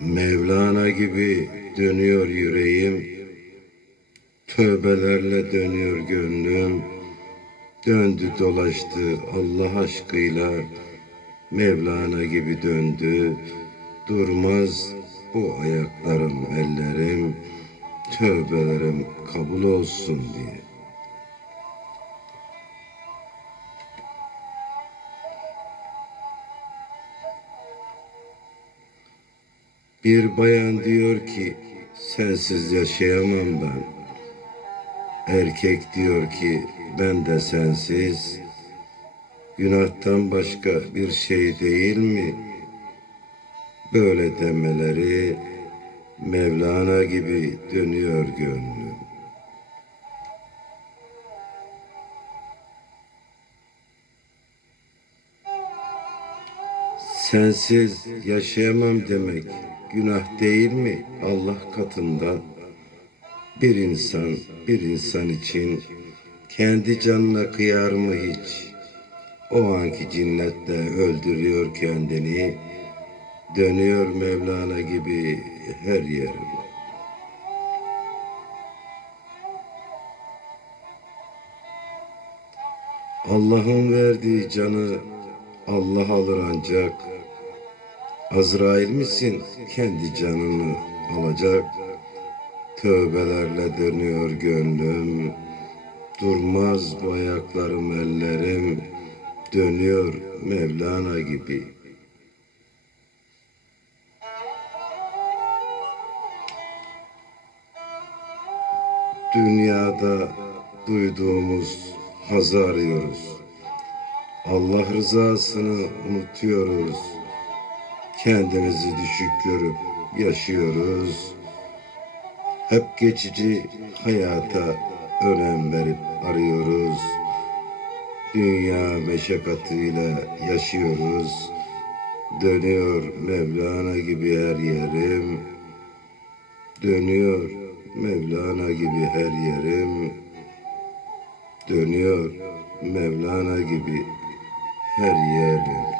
Mevlana gibi dönüyor yüreğim, tövbelerle dönüyor gönlüm. Döndü dolaştı Allah aşkıyla, Mevlana gibi döndü. Durmaz bu ayaklarım, ellerim, tövbelerim kabul olsun diye. Bir bayan diyor ki sensiz yaşayamam ben. Erkek diyor ki ben de sensiz. Günahtan başka bir şey değil mi? Böyle demeleri Mevlana gibi dönüyor gönlüm. Sensiz yaşayamam demek günah değil mi Allah katında? Bir insan bir insan için kendi canına kıyar mı hiç? O anki cinnetle öldürüyor kendini, dönüyor Mevlana gibi her yerim. Allah'ın verdiği canı Allah alır ancak. Azrail misin kendi canını alacak? Tövbelerle dönüyor gönlüm. Durmaz bu ellerim. Dönüyor Mevlana gibi. Dünyada duyduğumuz hazı arıyoruz. Allah rızasını unutuyoruz. Kendimizi düşük görüp yaşıyoruz. Hep geçici hayata önem verip arıyoruz. Dünya meşakkatıyla yaşıyoruz. Dönüyor Mevlana gibi her yerim. Dönüyor Mevlana gibi her yerim. Dönüyor Mevlana gibi her yerim.